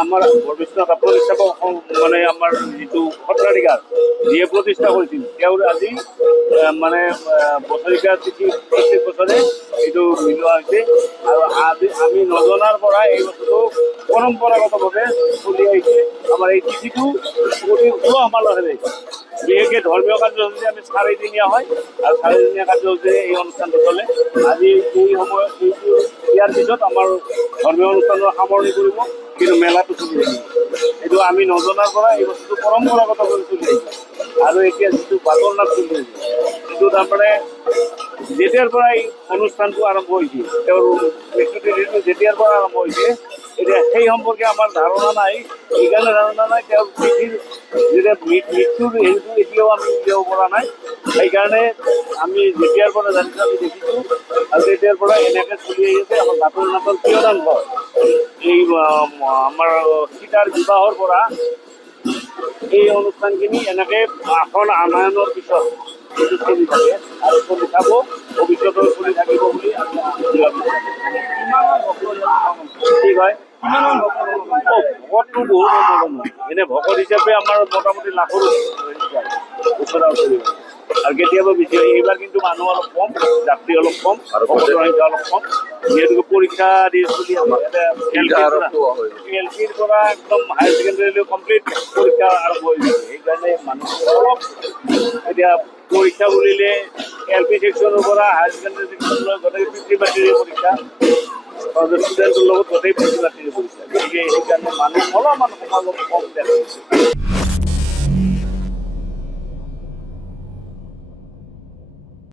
আমাৰ ভৱিষ্যত প্ৰতিষ্ঠা মানে আমাৰ যিটো সত্ৰাধিকাৰ যিয়ে প্ৰতিষ্ঠা কৰিছিল তেওঁৰ আজি মানে বছৰিকা তিথি প্ৰত্যেক বছৰে এইটো মিলোৱা হৈছে আৰু আজি আমি নজনাৰ পৰা এই বস্তুটো পৰম্পৰাগতভাৱে চলি আহিছে। আমাৰ এই তিথিটো অতি উলহ মালহেৰে বিশেষকৈ ধৰ্মীয় কাৰ্যসূচী আমি চাৰিদিনীয়া হয় আৰু চাৰিদিনীয়া কাৰ্যসূচীৰে এই অনুষ্ঠানটো চলে। আজি এই সময়ত এইটো ইয়াৰ পিছত আমাৰ ধৰ্মীয় অনুষ্ঠানৰ সামৰণি কৰিব, কিন্তু মেলাটো চলি আহিছে। এইটো আমি নজনাৰ পৰা এই বস্তুটো পৰম্পৰাগতভাৱে চলি আহিছে আৰু এতিয়া যিটো বাটৰ নাট চলি আছে সেইটো তাৰমানে যেতিয়াৰ পৰা এই অনুষ্ঠানটো আৰম্ভ হৈছে, তেওঁৰ মৃত্যুতিথিটো যেতিয়াৰ পৰা আৰম্ভ হৈছে, এতিয়া সেই সম্পৰ্কে আমাৰ ধাৰণা নাই। সেইকাৰণে ধাৰণা নাই তেওঁৰ তিথিৰ যেতিয়া মৃত্যুৰ হেৰিটো এতিয়াও আমি উলিয়াব পৰা নাই। সেইকাৰণে আমি যেতিয়াৰ পৰা জানিছোঁ আমি দেখিছোঁ আৰু তেতিয়াৰ পৰা এনেকৈ চলি আহিছে। আমাৰ বাটৰ নাটৰ কিয়দাংশ এই আমাৰ সীতাৰ বিবাহৰ পৰা এই অনুষ্ঠানখিনি এনেকৈ আসন আনয়নৰ পিছত এইটো চলি থাকে আৰু চলি থাক ভৱিষ্যতেও চলি থাকিব বুলি আমি ঠিক হয়। ভকতটো বহুত এনে ভকত হিচাপে আমাৰ মোটামুটি লাখৰ ওচৰা ওচৰি আৰু কেতিয়াবা বেছি হয়। এইবাৰ কিন্তু মানুহ অলপ কম, যাত্ৰী অলপ কম আৰু ভকতৰ সংখ্যা অলপ কম, যিহেতুকে পৰীক্ষা দি চলি আছে। এল পিৰ পৰা একদম হায়াৰ ছেকেণ্ডেৰীলৈ কমপ্লিট পৰীক্ষা আৰম্ভ হৈ গৈছে। সেইকাৰণে মানুহ অলপ এতিয়া পৰীক্ষা বুলিলে এল পি ছেকশ্যনৰ পৰা হায়াৰ ছেকেণ্ডেৰী ছেকশ্যনলৈ গোটেই পিতৃ মাতৃৰে পৰীক্ষা, ষ্টুডেণ্টৰ লগত গোটেই পিতৃ মাতৃৰে পৰীক্ষা। গতিকে সেইকাৰণে মানুহ অলপমান সমাজত কম দেখা গৈছে।